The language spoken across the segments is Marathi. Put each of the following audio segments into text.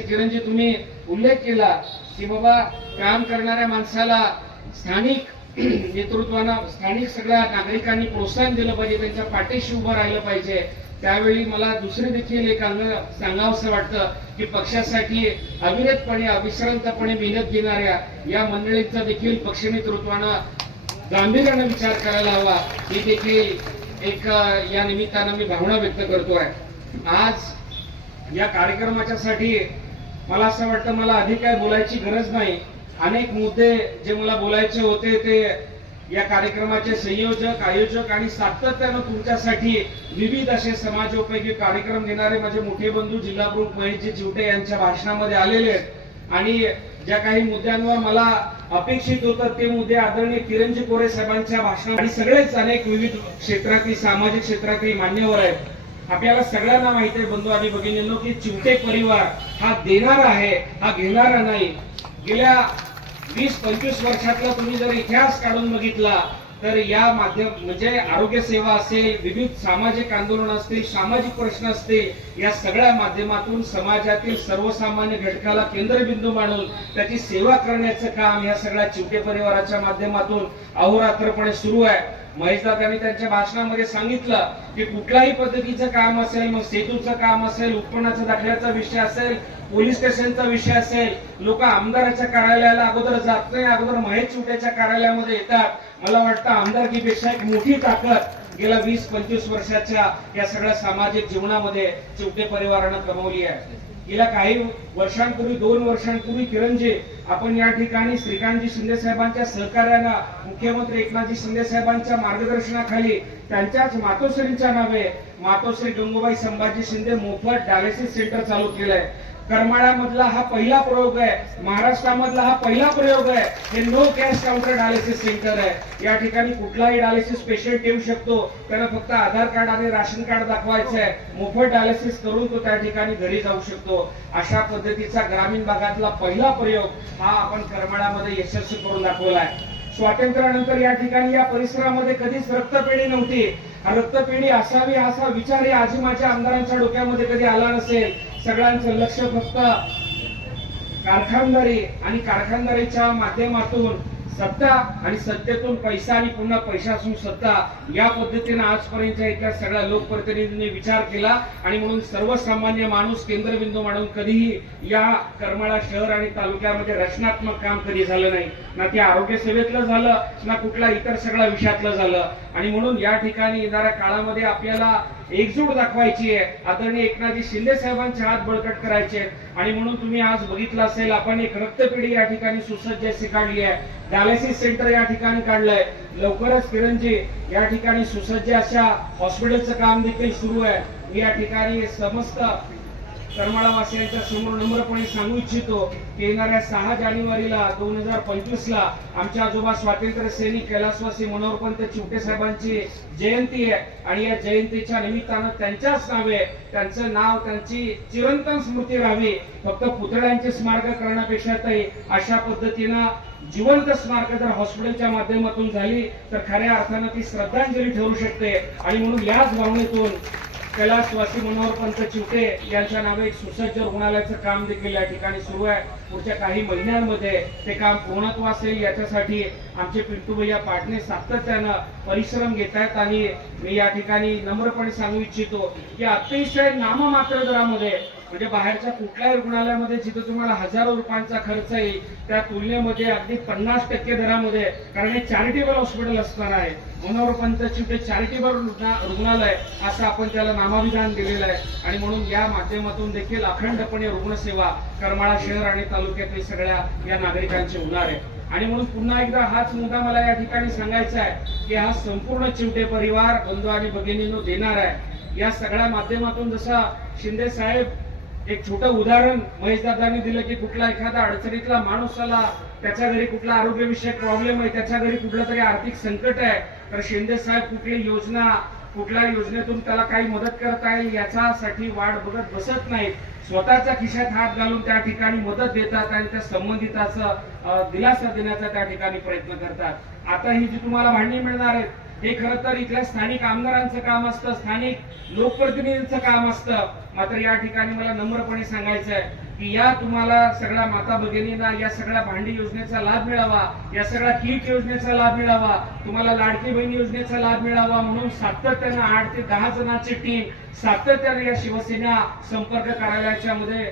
किरणजी तुम्ही उल्लेख केला की बाबा काम करणाऱ्या माणसाला स्थानिक नेतृत्वानं स्थानिक सगळ्या नागरिकांनी प्रोत्साहन दिलं पाहिजे त्यांच्या पाठीशी उभं राहिलं पाहिजे. त्यावेळी मला दुसरे देखील एक अंग सांगावंसं वाटतं की पक्षासाठी अविरतपणे अविश्रांतपणे मेहनत घेणाऱ्या या मंडळींचा देखील पक्ष नेतृत्वानं गांभीर्यानं विचार करायला हवा. ही देखील एक या निमित्तानं मी भावना व्यक्त करतोय. आज या कार्यक्रमाच्या साठी मला असं वाटतं मला अधिक काय बोलायची गरज नाही. अनेक मुद्दे जे मला बोलायचे होते ते या कार्यक्रमाचे संयोजक आयोजक आणि सातत्यानं तुमच्यासाठी विविध असे समाजोपयोगी कार्यक्रम घेणारे माझे मोठे बंधू जिल्हा प्रमुख महेशजी चिवटे यांच्या भाषणामध्ये आलेले आहेत. आणि ज्या काही मुद्द्यांवर मला अपेक्षित होतं ते मुद्दे आदरणीय किरणजी कोरे साहेबांच्या भाषणात आणि सगळेच अनेक विविध क्षेत्रातील सामाजिक क्षेत्रातील मान्यवर आहेत. आपल्याला सगळ्यांना माहिती आहे बंधू आणि भगिनींनो की चिवटे परिवार हा देणार आहे हा घेणारा नाही. गेल्या वीस पंचवीस वर्षातला तुम्ही जर इतिहास काढून बघितला तर या माध्यम म्हणजे आरोग्य सेवा असेल विविध सामाजिक आंदोलन असतील सामाजिक प्रश्न असतील या सगळ्या माध्यमातून समाजातील सर्वसामान्य घटकाला केंद्रबिंदू मानून त्याची सेवा करण्याचं काम या सगळ्या चिवटे परिवाराच्या माध्यमातून अहोरात्रपणे सुरू आहे. महेशदादांनी त्यांच्या भाषणामध्ये सांगितलं की कुठल्याही पद्धतीचं काम असेल मग सेतूचं काम असेल उत्पन्नाचा दाखल्याचा विषय असेल पोलीस स्टेशनचा विषय असेल लोक आमदाराच्या कार्यालयाला अगोदर जात नाही अगोदर महेश चुट्याच्या कार्यालयामध्ये येतात. मला वाटतं आमदारकीपेक्षा एक मोठी ताकद गेल्या वीस पंचवीस वर्षाच्या या सगळ्या सामाजिक जीवनामध्ये चिवटे परिवारानं कमवली आहे. गेल्या काही वर्षांपूर्वी दोन वर्षांपूर्वी किरणजी आपण या ठिकाणी श्रीकांतजी शिंदे साहेबांच्या सहकार्याला मुख्यमंत्री एकनाथजी शिंदे साहेबांच्या मार्गदर्शनाखाली त्यांच्याच मातोश्रींच्या नावे मातोश्री गंगूबाई संभाजी शिंदे मोफत डायलिसिस सेंटर चालू केलंय. करमाळ्यामधला हा पहिला प्रयोग आहे महाराष्ट्रामधला हा पहिला प्रयोग आहे. हे no cash counter dialysis centre आहे. या ठिकाणी कुठलाही डायलिसिस पेशंट येऊ शकतो. त्याला फक्त आधार कार्ड आणि राशन कार्ड दाखवायचं आहे. मोफत डायलिसिस करून तो त्या ठिकाणी घरी जाऊ शकतो. अशा पद्धतीचा ग्रामीण भागातला पहिला प्रयोग हा आपण करमाळ्यामध्ये यशस्वी करून दाखवला आहे. स्वातंत्र्यानंतर या ठिकाणी या परिसरामध्ये कधीच रक्तपेढी नव्हती. रक्तपेढी असावी असा विचार या आजी माझ्या आमदारांच्या डोक्यामध्ये कधी आला नसेल. सगळ्यांचं लक्ष फक्त कारखानदारी आणि कारखानदारीच्या माध्यमातून सत्ता आणि सत्तेतून पैसा आणि पुन्हा असून सत्ता या पद्धतीने आजपर्यंतच्या इथल्या सगळ्या लोकप्रतिनिधींनी विचार केला आणि म्हणून सर्वसामान्य माणूस केंद्रबिंदू मांडून कधीही या करमाळा शहर आणि तालुक्यामध्ये रचनात्मक काम कधी झालं नाही. ना ते आरोग्य सेवेतलं झालं ना कुठल्या इतर सगळ्या विषयातलं झालं. आणि म्हणून या ठिकाणी येणाऱ्या काळामध्ये आपल्याला एकजूट दाखवायची आहे. आदरणीय एकनाथजी शिंदे साहेबांचे हात बळकट करायचे आहेत. आणि म्हणून तुम्ही आज बघितलं असेल आपण एक रक्तपेढी या ठिकाणी सुसज्ज अशी काढली आहे. डायलिसिस सेंटर या ठिकाणी काढलंय. लवकरच किरणजी या ठिकाणी सुसज्ज अशा हॉस्पिटलचं काम देखील सुरू आहे. मी या ठिकाणी समस्त करमाळावासियांच्या समोर नम्रपणे सांगू इच्छितो की येणाऱ्या सहा जानेवारीला दोन हजार पंचवीस ला आमच्या आजोबा स्वातंत्र्य सैनिक कैलासवासी मनोहरपंत चिवटे साहेबांची जयंती आहे. आणि या जयंतीच्या निमित्तानं त्यांच्याच नावे त्यांचं नाव त्यांची चिरंतन स्मृती राहावी. फक्त पुतळ्यांचे स्मारक करण्यापेक्षा तरी अशा पद्धतीनं जिवंत स्मारक जर हॉस्पिटलच्या माध्यमातून झाली तर खऱ्या अर्थानं ती श्रद्धांजली ठरू शकते. आणि म्हणून याच भावनेतून कैलासवासी मनोहर पंत चिवटे यांच्या नावे एक सुसज्ज रुग्णालयाचं काम देखील या ठिकाणी सुरू आहे. पुढच्या काही महिन्यांमध्ये ते काम पूर्णत्व असेल याच्यासाठी आमचे पिंटू भैया पाटणे सातत्यानं परिश्रम घेत आहेत आणि मी या ठिकाणी नम्रपणे सांगू इच्छितो की अतिशय नाममात्र दरामध्ये म्हणजे बाहेरच्या कुठल्याही रुग्णालयामध्ये जिथं तुम्हाला हजारो रुपयांचा खर्च येईल त्या तुलनेमध्ये अगदी पन्नास टक्के दरामध्ये कारण हे चॅरिटेबल हॉस्पिटल असणार आहे. मनोहर पंत चिवटे चॅरिटेबल रुग्णालय असं आपण त्याला नामाभिधान दिलेलं आहे. आणि म्हणून या माध्यमातून देखील अखंडपणे रुग्णसेवा करमाळा शहर आणि तालुक्यातील सगळ्या या नागरिकांची होणार आहे. आणि म्हणून पुन्हा एकदा हाच मुद्दा मला या ठिकाणी सांगायचा आहे की हा संपूर्ण चिवटे परिवार बंधू आणि भगिनींनो देणार आहे. या सगळ्या माध्यमातून जसा शिंदे साहेब एक छोटं उदाहरण महेश दादांनी दिलं की कुठला एखादा अडचणीतला माणूस आला त्याच्या घरी कुठला आरोग्यविषयक प्रॉब्लेम आहे त्याच्या घरी कुठलं तरी आर्थिक संकट आहे तर शिंदे साहेब कुठली योजना कुठल्या योजनेतून त्याला काही मदत करता येईल याच्यासाठी वाट बघत बसत नाहीत. स्वतःच्या खिशात हात घालून त्या ठिकाणी मदत देतात आणि त्या संबंधिताचं दिलासा देण्याचा त्या ठिकाणी प्रयत्न करतात. आता ही जी तुम्हाला भांडणी मिळणार आहेत हे खरं तर इथल्या स्थानिक आमदारांचं काम असतं स्थानिक लोकप्रतिनिधींचं काम असतं. मात्र या ठिकाणी मला नम्रपणे सांगायचं आहे की या तुम्हाला सगळ्या माता भगिनींना या सगळ्या भांडी योजनेचा लाभ मिळावा या सगळ्या किट योजनेचा लाभ मिळावा तुम्हाला लाडकी बहीण योजनेचा लाभ मिळावा म्हणून सातत्यानं आठ ते दहा जणांची टीम सातत्याने या शिवसेना संपर्क कार्यालयाच्या मध्ये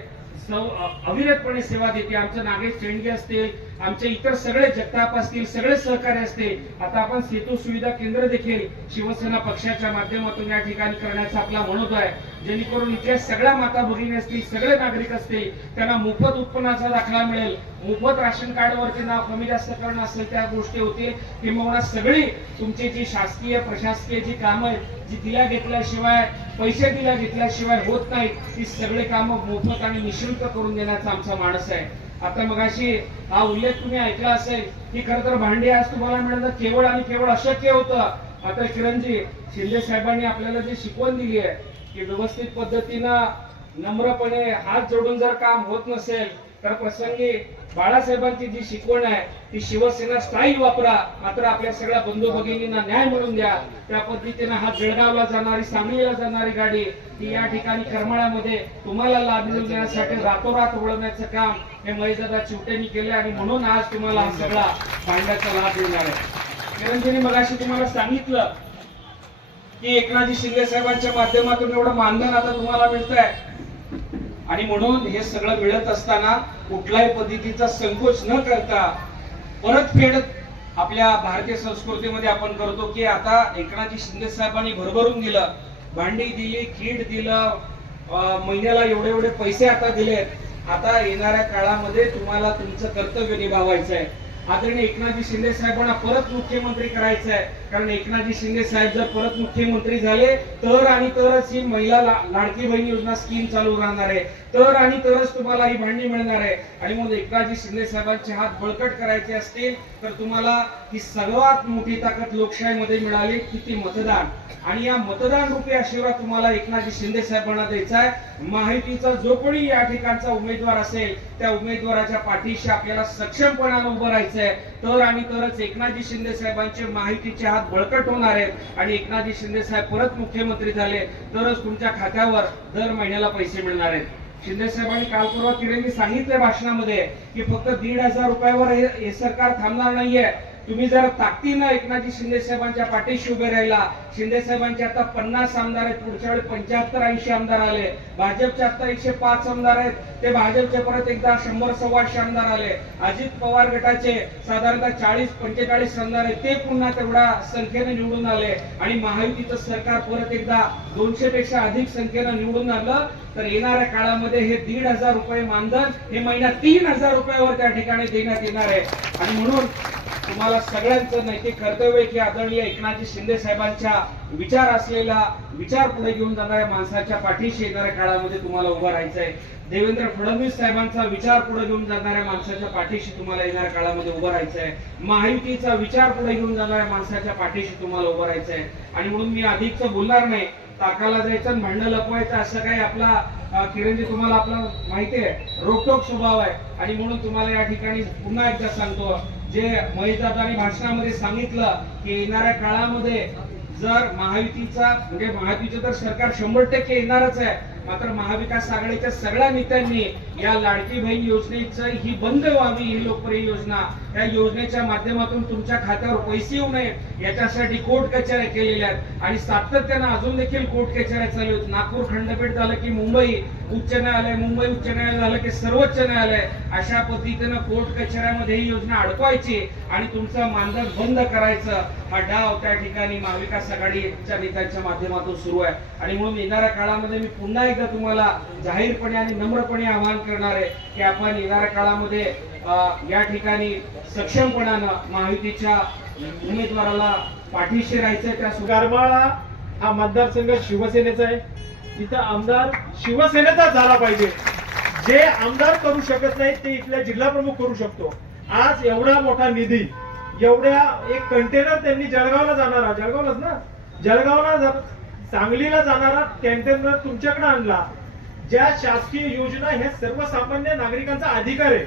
अविरतपणे सेवा देते. आमचं नागेश शेंडगे असतील आमचे इतर सगळे जगताप असतील सगळे सहकार्य असतील आता आपण सेतू सुविधा केंद्र देखील शिवसेना पक्षाच्या माध्यमातून या ठिकाणी करण्याचा आपला म्हणत आहे. जेणेकरून इथल्या सगळ्या माता भगिनी असतील सगळे नागरिक असतील त्यांना मोफत उत्पन्नाचा दाखला मिळेल. मोफत राशन कार्डवरती नाव कमी जास्त करणं असेल त्या गोष्टी होतील. किंवा सगळी तुमची जी शासकीय प्रशासकीय जी कामं आहेत जी दिल्या घेतल्याशिवाय पैसे दिल्या घेतल्याशिवाय होत नाहीत ती सगळे कामं मोफत आणि निशुल्क करून देण्याचा आमचा माणस आहे. आता मगाशी हा उल्लेख तुम्ही ऐकला असेल की खर तर भांडी आज तुम्हाला मिळालं केवळ आणि केवळ अशक्य होतं. आता किरणजी शिंदे साहेबांनी आपल्याला जी शिकवण दिली आहे की व्यवस्थित पद्धतीनं नम्रपणे हात जोडून जर काम होत नसेल त्या प्रसंगी बाळासाहेबांची जी शिकवण आहे ती शिवसेना स्टाईल वापरा मात्र आपल्या सगळ्या बंधू भगिनींना न्याय म्हणून द्या. त्या पद्धतीनं हा जळगावला जाणारी सांगलीला जाणारी गाडी ती या ठिकाणी करमाळ्यामध्ये तुम्हाला लाभ मिळवून देण्यासाठी रातोरात वळवण्याचं काम हे मैदादा चिवटेनी केले आणि म्हणून आज तुम्हाला हा सगळा भांड्याचा लाभ मिळणार आहे. किरणजींनी मगाशी तुम्हाला सांगितलं की एकनाथजी शिंदे साहेबांच्या माध्यमातून एवढं मानधन आता तुम्हाला मिळत आहे आणि म्हणून हे सगळं मिळत असताना कुठल्याही पद्धतीचा संकोच न करता परतफेड आपल्या भारतीय संस्कृतीमध्ये आपण करतो की आता एकनाथजी शिंदे साहेबांनी भरभरून दिलं भांडी दिली किट दिलं महिन्याला एवढे एवढे पैसे आता दिलेत. आता येणाऱ्या काळामध्ये तुम्हाला तुमचं कर्तव्य निभावायचं आहे आदरणीय एकनाथजी शिंदे साहेबांना परत मुख्यमंत्री करायचं आहे कारण एकनाथजी शिंदे साहेब जर परत मुख्यमंत्री झाले तर आणि तरच ही महिला लाडकी बहीण योजना स्कीम चालू राहणार आहे. तर आणि तरच तुम्हाला ही भांडी मिळणार आहे. आणि मग एकनाथजी शिंदे साहेबांचे हात बळकट करायचे असतील तर तुम्हाला ही सर्वात मोठी ताकद लोकशाहीमध्ये मिळाली किती मतदान. आणि या मतदान रूपी आशीर्वाद तुम्हाला एकनाथजी शिंदे साहेबांना द्यायचा आहे माहितीचा जो कोणी या ठिकाणचा उमेदवार असेल त्या उमेदवाराच्या पाठीशी आपल्याला सक्षमपणानं उभं राहायचं आहे. तर आणि तरच एकनाथजी शिंदे साहेबांचे माहितीचे हात बळकट होणार आहेत. आणि एकनाथजी शिंदे साहेब परत मुख्यमंत्री झाले तरच तुमच्या खात्यावर दर महिन्याला पैसे मिळणार आहेत. शिंदे साहेबांनी काल परवा किरणनी सांगितले भाषणामध्ये की फक्त दीड हजार रुपयावर हे हे सरकार थांबणार नाहीये. तुम्ही जर ताकदीनं एकनाथजी शिंदे साहेबांच्या पाठीशी उभे राहिला शिंदे साहेबांचे आता पन्नास आमदार आहेत पुढच्या वेळी पंच्याहत्तर ऐंशी आमदार आले. भाजपचे आता एकशे पाच आमदार आहेत. ते भाजपचे परत एकदा शंभर सव्वाशे आमदार आले. अजित पवार गटाचे साधारणतः चाळीस पंचेचाळीस आमदार आहेत. ते पुन्हा तेवढ्या संख्येने निवडून आले. आणि महायुतीचं सरकार परत एकदा दोनशे पेक्षा अधिक संख्येनं निवडून आलं. तर येणाऱ्या काळामध्ये हे दीड हजार रुपये मानधन हे महिन्यात तीन हजार रुपयावर त्या ठिकाणी देण्यात येणार आहे. आणि म्हणून तुम्हाला सगळ्यांचं नैतिक कर्तव्य की आदरणीय एकनाथजी शिंदे साहेबांच्या विचार असलेला विचार पुढे घेऊन जाणाऱ्या माणसाच्या पाठीशी येणाऱ्या काळामध्ये तुम्हाला उभं राहायचं आहे. देवेंद्र फडणवीस साहेबांचा विचार पुढे घेऊन जाणाऱ्या माणसाच्या पाठीशी तुम्हाला येणाऱ्या काळामध्ये उभं राहायचं आहे. महायुतीचा विचार पुढे घेऊन जाणाऱ्या माणसाच्या पाठीशी तुम्हाला उभं राहायचं आहे. आणि म्हणून मी अधिकच बोलणार नाही. ताकाला जायचं आणि लपवायचं असं काही आपला किरणजी तुम्हाला आपला माहिती आहे. रोखोक स्वभाव आहे. आणि म्हणून तुम्हाला या ठिकाणी पुन्हा एकदा सांगतो जे महेशदादांनी भाषणामध्ये सांगितलं की येणाऱ्या काळामध्ये जर महायुतीचा म्हणजे महायुतीचं तर सरकार शंभर टक्के येणारच आहे. मात्र महाविकास आघाडीच्या सगळ्या नेत्यांनी या लाडकी बहीण योजनेचं ही बंद व्हावी ही लोकप्रिय योजना. या योजनेच्या माध्यमातून तुमच्या खात्यावर पैसे येऊ नये याच्यासाठी कोर्ट कचेऱ्या केलेल्या आहेत. आणि सातत्यानं अजून देखील कोर्ट कचेऱ्या चालू आहेत. नागपूर खंडपीठ झालं की मुंबई उच्च न्यायालय मुंबई उच्च न्यायालय झालं की सर्वोच्च न्यायालय. अशा पद्धतीनं कोर्ट कचेऱ्यामध्ये ही योजना अडकवायची आणि तुमचं मानधन बंद करायचं हा डाव त्या ठिकाणी महाविकास आघाडीच्या नेत्यांच्या माध्यमातून सुरू आहे. आणि म्हणून येणाऱ्या काळामध्ये मी पुन्हा एकदा तुम्हाला जाहीरपणे आणि नम्रपणे आव्हान करणार आहे की आपण येणाऱ्या काळामध्ये या ठिकाणी सक्षमपणानं महायुतीच्या उमेदवाराला पाठीशी राहायचं त्या सुगारबाळा हा मतदारसंघ शिवसेनेचा आहे. इथं आमदार शिवसेनेचा झाला पाहिजे. जे आमदार करू शकत नाहीत ते इथल्या जिल्हा प्रमुख करू शकतो. आज एवढा मोठा निधी एवढ्या एक कंटेनर त्यांनी जळगावला जाणारा जळगावलाच ना? जळगावला जा- सांगलीला जाणारा कंटेनर तुमच्याकडे आणला ज्या शासकीय योजना ह्या सर्वसामान्य नागरिकांचा अधिकार आहे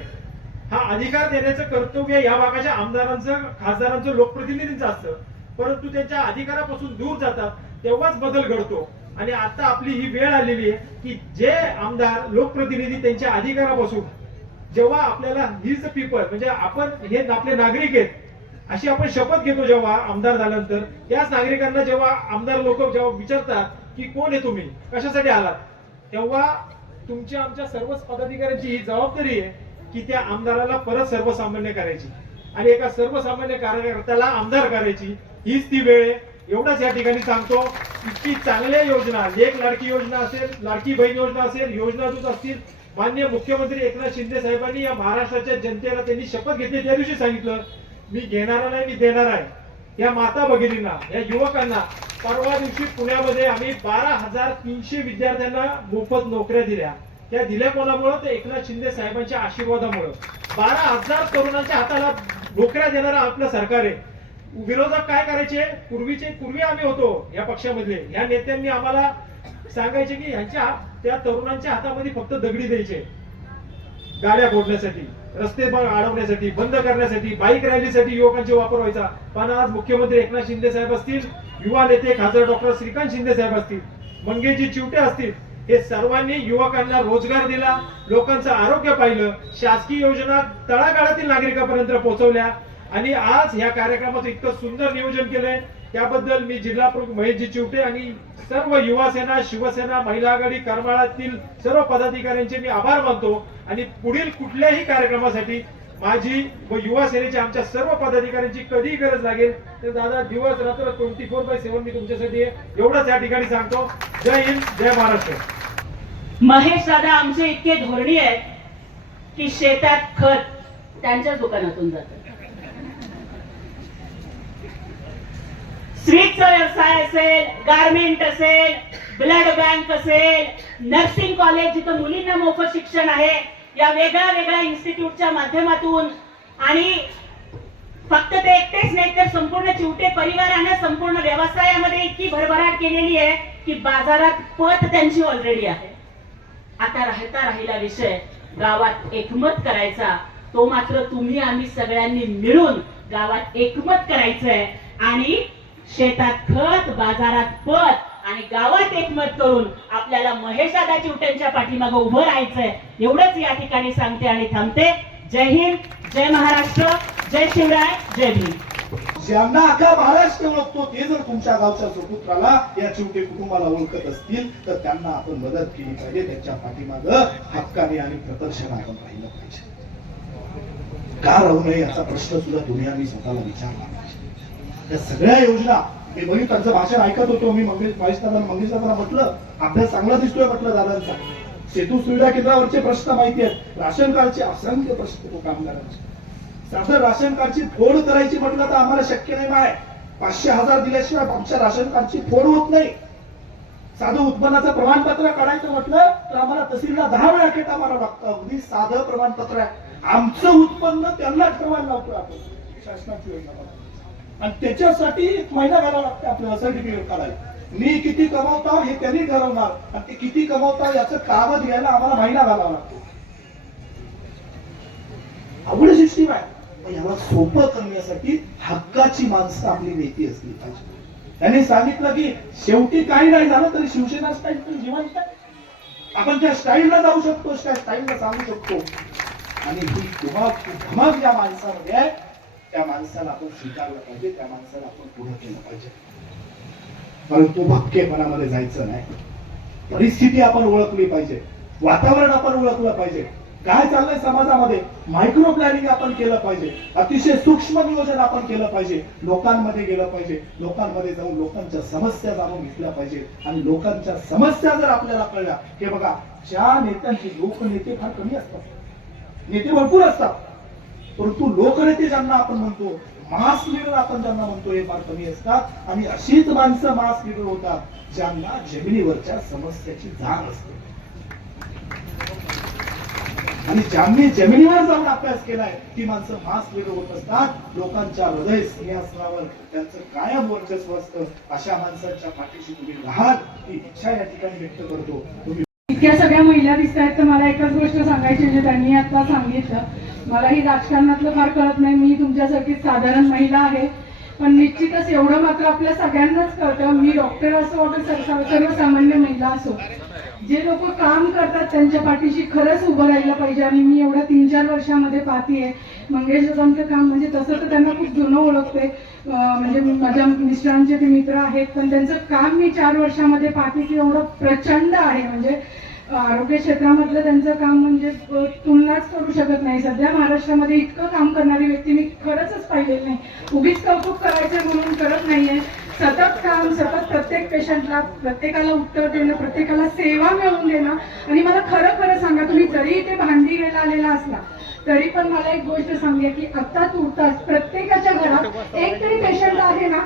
हा अधिकार देण्याचं कर्तव्य या भागाच्या आमदारांचं खासदारांचं लोकप्रतिनिधींचं असतं. परंतु त्यांच्या अधिकारापासून दूर जातात तेव्हाच बदल घडतो. आणि आता आपली ही वेळ आलेली आहे की जे आमदार लोकप्रतिनिधी त्यांच्या अधिकारापासून जेव्हा आपल्याला हीज पीपल म्हणजे आपण हे आपले नागरिक आहेत अशी आपण शपथ घेतो जेव्हा आमदार झाल्यानंतर त्याच नागरिकांना जेव्हा आमदार लोक जेव्हा विचारतात की कोण आहे तुम्ही कशासाठी आलात? तेव्हा तुमच्या आमच्या सर्वच पदाधिकाऱ्यांची ही जबाबदारी आहे की त्या आमदाराला परत सर्वसामान्य करायची. आणि एका सर्वसामान्य कार्यकर्त्याला आमदार करायची. हीच ती वेळ आहे. एवढाच या ठिकाणी सांगतो इतकी चांगल्या योजना एक लाडकी योजना असेल लाडकी बहीण योजना असेल योजना दूत असतील मान्य मुख्यमंत्री एकनाथ शिंदे साहेबांनी या महाराष्ट्राच्या जनतेला त्यांनी शपथ घेतली. त्या दिवशी सांगितलं मी घेणारा नाही मी देणार आहे. या माता भगिनींना या युवकांना परवा दिवशी पुण्यामध्ये आम्ही बारा हजार तीनशे विद्यार्थ्यांना मोफत नोकऱ्या दिल्या. त्या दिल्या कोणामुळं? तर एकनाथ शिंदे साहेबांच्या आशीर्वादामुळं. बारा हजार तरुणांच्या हाताला नोकऱ्या देणारं आपलं सरकार आहे. विरोधक काय करायचे? पूर्वीचे पूर्वी आम्ही होतो या पक्षामधले. या नेत्यांनी आम्हाला सांगायचे की ह्यांच्या त्या तरुणांच्या हातामध्ये फक्त दगडी द्यायचे. गाड्या फोडण्यासाठी रस्ते अडवण्यासाठी बंद करण्यासाठी बाईक रॅलीसाठी युवकांचे वापर व्हायचा. पण आज मुख्यमंत्री एकनाथ शिंदे साहेब असतील युवा नेते खासदार डॉक्टर श्रीकांत शिंदे साहेब असतील मंगेशजी चिवटे असतील हे सर्वांनी युवकांना रोजगार दिला लोकांचं आरोग्य पाहिलं शासकीय योजना तळागाळातील नागरिकांपर्यंत पोहोचवल्या. आणि आज ह्या कार्यक्रमाचं इतकं सुंदर नियोजन केलंय. त्याबद्दल मी जिल्हा प्रमुख महेशजी चिवटे आणि सर्व युवासेना शिवसेना महिला आघाडी करमाळातील सर्व पदाधिकाऱ्यांचे मी आभार मानतो. आणि पुढील कुठल्याही कार्यक्रमासाठी माझी व युवा सेनेच्या आमच्या सर्व पदाधिकाऱ्यांची कधीही गरज लागेल. तर दादा दिवस रात्र ट्वेंटी फोर बाय सेव्हन मी तुमच्यासाठी आहे एवढंच या ठिकाणी सांगतो. जय हिंद जय महाराष्ट्र. महेश दादा आमचे इतके धोरणी आहेत की शेतात खत त्यांच्याच दुकानातून जात. स्वीटचा व्यवसाय असेल गारमेंट असेल ब्लड बँक असेल नर्सिंग कॉलेज जिथं मुलींना मोफत शिक्षण आहे या वेगळ्या वेगळ्या इन्स्टिट्यूटच्या माध्यमातून आणि फक्त ते एकटेच नाही तर संपूर्ण चिवटे परिवाराने संपूर्ण व्यवसायामध्ये इतकी भरभराट केलेली आहे की बाजारात पत त्यांची ऑलरेडी आहे. आता राहता राहिला विषय गावात एकमत करायचा तो मात्र तुम्ही आम्ही सगळ्यांनी मिळून गावात एकमत करायचंय. आणि शेतात खत बाजारात पत आणि गावात एकमत करून आपल्याला महेशदादा चिवट्यांच्या पाठीमागे उभं राहायचंय. एवढंच या ठिकाणी सांगते आणि थांबते. जय हिंद जय महाराष्ट्र जय शिवराय जय भीम. ज्यांना अख्खा महाराष्ट्र ओळखतो ते जर तुमच्या गावच्या सुपुत्राला या चिवटे कुटुंबाला ओळखत असतील तर त्यांना आपण मदत केली पाहिजे. त्यांच्या पाठीमाग हक्काने आणि प्रदर्शन आपण राहिलं पाहिजे. का राहू नये याचा प्रश्न सुद्धा तुम्ही आम्ही स्वतःला विचारला या सगळ्या योजना मी बघितलं त्यांचं भाषण ऐकत होतो मी मंगेश महेश दादा मंगेश दादा म्हटलं अभ्यास चांगला दिसतोय म्हटलं दादांचा. सेतू सुविधा केंद्रावरचे प्रश्न माहिती आहेत. राशन कार्डचे असंख्य प्रश्न कामगारांचे. साधं राशन कार्डची फोड करायची म्हटलं तर आम्हाला शक्य नाही माय पाचशे हजार दिल्याशिवाय आमच्या राशन कार्डची फोड होत नाही. साधं उत्पन्नाचं प्रमाणपत्र काढायचं म्हटलं तर आम्हाला तहसीलला दहा वेळा खेटा मारावं लागतं. अगदी साधं प्रमाणपत्र आहे. आमचं उत्पन्न त्यांना ठरवायला लावतो आपण. शासनाची योजना आणि त्याच्यासाठी एक महिना घालावा लागतो आपल्याला सर्टिफिकेट काढायला. मी किती कमावता हे त्यांनी ठरवणार. आणि ते किती कमावता याचं कागद घ्यायला आम्हाला महिना घालावा लागतो. अवघड सिस्टीम आहे. याला सोपं करण्यासाठी हक्काची माणसं आपली नेती असली पाहिजे. त्यांनी सांगितलं की शेवटी काही नाही झालं तरी शिवसेना स्टाईल पण जिवंत आपण त्या स्टाईलला जाऊ शकतो त्या स्टाईलला सांगू शकतो. आणि ही धुमाक या माणसामध्ये आहे. त्या माणसाला आपण स्वीकारलं पाहिजे त्या माणसाला आपण पुढे केलं पाहिजे. परंतु भक्केपणामध्ये जायचं नाही. परिस्थिती आपण ओळखली पाहिजे. वातावरण आपण ओळखलं पाहिजे. काय चाललंय समाजामध्ये? मायक्रो प्लॅनिंग आपण केलं पाहिजे. अतिशय सूक्ष्म नियोजन आपण केलं पाहिजे. लोकांमध्ये गेलं पाहिजे. लोकांमध्ये जाऊन लोकांच्या समस्या जाणून घेतल्या पाहिजे. आणि लोकांच्या समस्या जर आपल्याला कळल्या हे बघा ज्या नेत्यांचे लोकनेते फार कमी असतात. नेते भरपूर असतात. परंतु लोकनेते ज्यांना आपण म्हणतो मास लीडर आपण ज्यांना म्हणतो हे फार कमी असतात. आणि अशीच माणसं मास लीडर होतात ज्यांना जमिनीवरच्या समस्याची जाण असते. आणि ज्यांनी जमिनीवर जाऊन अभ्यास केलाय ती माणसं मास लीडर होत असतात. लोकांच्या हृदय सिंहासनावर त्यांचं कायम वर्चस्व असतं. अशा माणसांच्या पाठीशी तुम्ही राहाल ही इच्छा या ठिकाणी व्यक्त करतो. तुम्ही इतक्या सगळ्या महिला दिसत आहेत तर मला एकच गोष्ट सांगायची म्हणजे त्यांनी आता सांगितलं. मलाही राजकारणातलं फार कळत नाही. मी तुमच्यासारखी साधारण महिला आहे. पण निश्चितच एवढं मात्र आपल्या सगळ्यांनाच कळतं. मी डॉक्टर असो अगर सर्वसामान्य महिला असो. जे लोक काम करतात त्यांच्या पाठीशी खरंच उभं राहिलं पाहिजे आणि मी एवढ्या तीन चार वर्षामध्ये पाहतीये. मंगेश दादांचं काम म्हणजे तसं तर त्यांना खूप जुनं ओळखते म्हणजे माझ्या मिस्टरांचे ते मित्र आहेत. पण त्यांचं काम मी चार वर्षामध्ये पाहते की एवढं प्रचंड आहे. म्हणजे आरोग्य क्षेत्रामधलं त्यांचं काम म्हणजे तुलनाच करू शकत नाही. सध्या महाराष्ट्रामध्ये इतकं काम करणारी व्यक्ती मी खरंच पाहिलेली नाही. उगीच कौतुक करायचं म्हणून करत नाहीये. सतत काम सतत प्रत्येक पेशंटला प्रत्येकाला उत्तर देणं प्रत्येकाला सेवा मिळवून देणं. आणि मला खरं खरं सांगा तुम्ही जरी इथे भांडी घ्यायला आलेला असला तरी पण मला एक गोष्ट सांगूया की आता तुर्तास प्रत्येकाच्या घरात एक तरी पेशंट आहे ना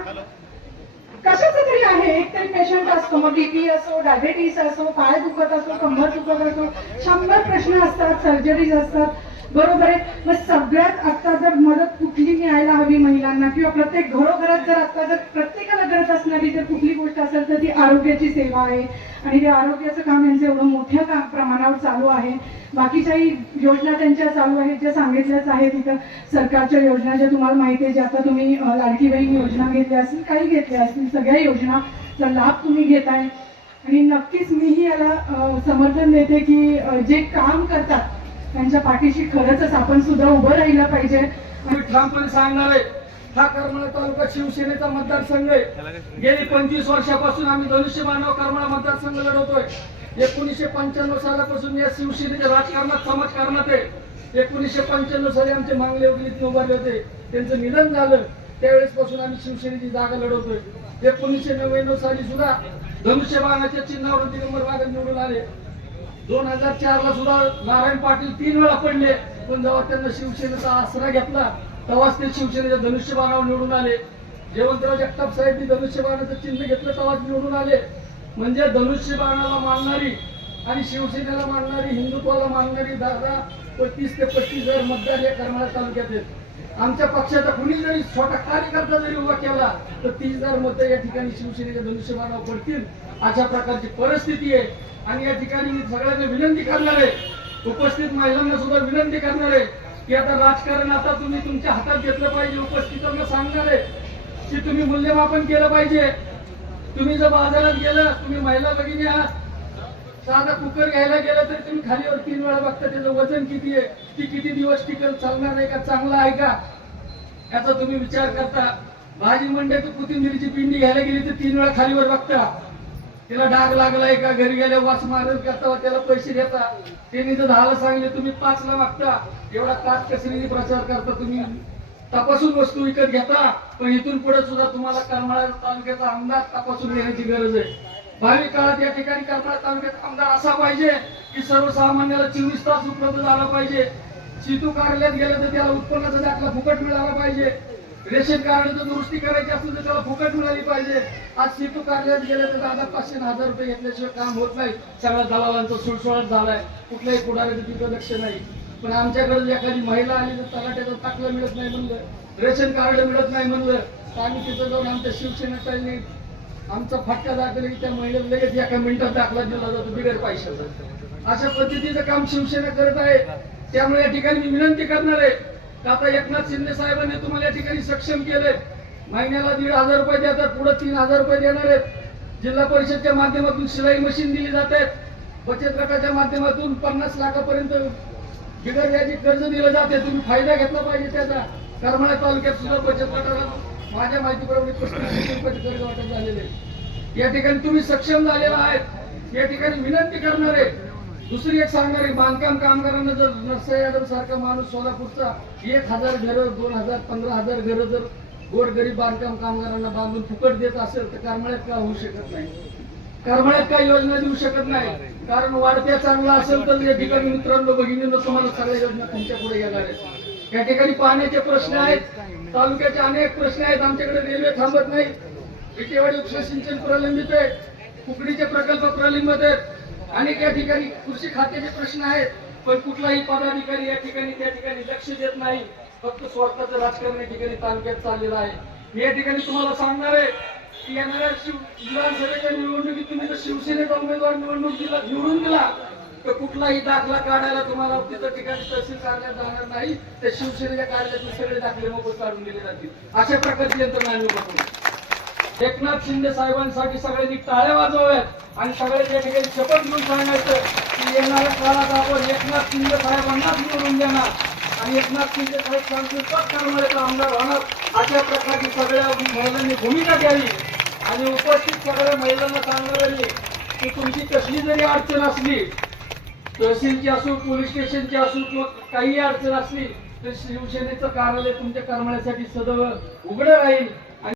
कशाचं तरी आहे? एक तरी पेशंट असतो. मग बीपी असो डायबेटीस असो पाय दुखत असो कंबर दुखत असो शंभर प्रश्न असतात सर्जरीज असतात. बरोबर आहे. मग सगळ्यात आता जर मदत कुठली मिळायला हवी महिलांना किंवा प्रत्येक घरोघरात जर आता जर प्रत्येकाला गरज असणारी जर कुठली गोष्ट असेल तर ती आरोग्याची सेवा आहे. आणि ते आरोग्याचं काम यांचं एवढं मोठ्या का प्रमाणावर चालू आहे. बाकीच्याही योजना त्यांच्या चालू आहेत ज्या सांगितल्याच आहेत तिथं सरकारच्या योजना ज्या तुम्हाला माहिती आहे ज्या आता तुम्ही लाडकी बहीण योजना घेतल्या असतील काही घेतल्या असतील सगळ्या योजनाचा लाभ तुम्ही घेताय. आणि नक्कीच मीही याला समर्थन देते की जे काम करतात त्यांच्या पाठीशी खरंच आपण सुद्धा उभं राहिलं पाहिजे. मी ठामपणे सांगणार आहे हा करमाळा तालुका शिवसेनेचा मतदारसंघ आहे. गेली पंचवीस वर्षापासून आम्ही धनुष्यबाणावर करमाळा मतदारसंघ लढवतोय. एकोणीसशे पंच्याण्णव सालापासून या शिवसेनेच्या राजकारणात समाजकारणात आहे. एकोणीसशे पंच्याण्णव साली आमचे मांगले वगैरे उभारले होते. त्यांचं निधन झालं. त्यावेळेस पासून आम्ही शिवसेनेची जागा लढवतोय. एकोणीसशे नव्याण्णव साली सुद्धा धनुष्यबाणाच्या चिन्हावर दिगंबर मागे निवडून आले. दोन हजार चार ला सुद्धा नारायण पाटील तीन वेळा पडले. पण जेव्हा त्यांना शिवसेनेचा आसरा घेतला तेव्हाच ते शिवसेनेच्या धनुष्यबाणावर निवडून आले. जयवंतराव जगताप साहेब धनुष्यबाणाचं चिन्ह घेतलं तेव्हाच निवडून आले. म्हणजे धनुष्यबाणाला मानणारी आणि शिवसेनेला मानणारी हिंदुत्वाला मानणारी दादा पस्तीस ते पस्तीस हजार मतदार या करमाळा तालुक्यात आहेत. आमच्या पक्षाचा कुणी जरी छोटा कार्यकर्ता जरी उभा केला तर तीस हजार मतं या ठिकाणी शिवसेनेच्या धनुष्यबाणावर पडतील. अशा प्रकारची परिस्थिती आहे. आणि या ठिकाणी मी सगळ्यांना विनंती करणार आहे. उपस्थित महिलांना सुद्धा विनंती करणार आहे की आता राजकारण आता तुम्ही तुमच्या हातात घेतलं पाहिजे. उपस्थितांना सांगणार आहे की तुम्ही मूल्यमापन केलं पाहिजे. तुम्ही जर बाजारात गेलं तुम्ही महिला भगिनी आहात साधा कुकर घ्यायला गेलं तरी तुम्ही खालीवर तीन वेळा बघता त्याचं वजन किती आहे ती किती दिवस टिकल चालणार आहे का चांगला आहे का? याचा तुम्ही विचार करता. भाजी मंडईत कोथिंबीरची पिंडी घ्यायला गेली तर तीन वेळा खालीवर बघता. तिला डाग लागलाय का? घरी गेल्या वास मारत करता त्याला पैसे देता. त्यांनी जर दहाला सांगले तुम्ही पाच ला मागता. एवढा काच कसरीने प्रचार करता तुम्ही. तपासून वस्तू विकत घेता. पण इथून पुढे सुद्धा तुम्हाला करमाळा तालुक्याचा आमदार तपासून घेण्याची गरज आहे. भावी काळात या ठिकाणी करमाळा तालुक्यात आमदार असा पाहिजे की सर्वसामान्याला चोवीस तास उपलब्ध झाला पाहिजे. सितू कार्यालयात गेलं तर त्याला उत्पन्नाचा दाखला फुकट मिळाला पाहिजे. रेशन कार्ड जर दुरुस्ती करायची असेल तर त्याला फुकट मिळाली पाहिजे. आज सीटू कार्यालयात गेले तर दादा पाचशे हजार रुपये घेतल्याशिवाय काम होत नाही. सगळ्या दलालांचा सुळसुळत झालाय. कुठल्याही पुढाऱ्याचं तिथं लक्ष नाही. पण आमच्याकडे एखादी महिला आली तर त्याला त्याचं टाकलं मिळत नाही म्हणलं. रेशन कार्ड मिळत नाही म्हणलं. तर आम्ही तिथं जाऊन आमच्या शिवसेनेचा आमचा फटका दाखल की त्या महिलेला लगेच एका मिनिटात दाखला दिला जातो बिगर पैशाचा. अशा पद्धतीचं काम शिवसेना करत आहे. त्यामुळे या ठिकाणी मी विनंती करणार आहे. आता एकनाथ शिंदे साहेबांनी तुम्हाला या ठिकाणी सक्षम केलंय? महिन्याला दीड हजार रुपये देतात पुढे तीन हजार रुपये देणार आहेत. जिल्हा परिषदच्या माध्यमातून शिलाई मशीन दिली जात आहेत. बचत गटाच्या माध्यमातून पन्नास लाखापर्यंत बिगर व्याजी कर्ज दिलं जाते तुम्ही फायदा घेतला पाहिजे त्याचा. करमाळा तालुक्यात सुद्धा बचत गटाला माझ्या माहितीप्रमाणे पस्तीस रुपयाचे कर्ज वाटप झालेले या ठिकाणी तुम्ही सक्षम झालेला आहेत. या ठिकाणी विनंती करणार आहे दुसरी एक सांगणार आहे बांधकाम कामगारांना जर नरसा यादव सारखा माणूस सोलापूरचा एक हजार घरं दोन हजार पंधरा हजार घरं जर गोरगरीब बांधकाम कामगारांना बांधून फुकट देत असेल तर करमाळ्यात का होऊ शकत नाही? करमाळ्यात काही योजना देऊ शकत नाही? कारण वाढत्या चांगला असेल तर या ठिकाणी मित्रांनो भगिनींनो तुम्हाला सगळ्या योजना तुमच्यापुढे येणार आहेत. या ठिकाणी पाण्याचे प्रश्न आहेत तालुक्याचे अनेक प्रश्न आहेत आमच्याकडे रेल्वे थांबत नाही. विटेवाडी उपसिंचन सिंचन प्रलंबित आहे. कुकडीचे प्रकल्प प्रलंबित आहेत. अनेक या ठिकाणी कृषी खात्याचे प्रश्न आहेत पण कुठलाही पदाधिकारी या ठिकाणी त्या ठिकाणी लक्ष देत नाही. फक्त स्वार्थाचं राजकारण या ठिकाणी तालुक्यात चाललेलं आहे. मी या ठिकाणी तुम्हाला सांगणार आहे की येणाऱ्या शिव विधानसभेच्या निवडणुकीत तुम्ही जर शिवसेनेचा उमेदवार निवडणूक दिला निवडून दिला तर कुठलाही दाखला काढायला तुम्हाला तिथं ठिकाणी तहसील कार्यालयात जाणार नाही. तर शिवसेनेच्या कार्यालयातून सगळे दाखले मोफत काढून दिले जातील. अशा प्रकारची यंत्रणा आम्ही बघतो एकनाथ शिंदे साहेबांसाठी सगळ्यांनी टाळ्या वाजवाव्यात आणि सगळे त्या ठिकाणी शपथ घेऊन सांगायचं की येणाऱ्या काळात आपण एकनाथ शिंदे साहेबांनाच निवडून देणार. आणि एकनाथ शिंदे साहेब सांगतील पद आमदार होणार. अशा प्रकारची सगळ्या महिलांनी भूमिका घ्यावी. आणि उपस्थित सगळ्या महिलांना सांगावी की तुमची कसली जरी अडचण असली तहसीलची असो पोलीस स्टेशनची असो किंवा काही अडचण असली तर शिवसेनेचं कार्यालय तुमच्या करण्यासाठी सदैव उघडं राहील.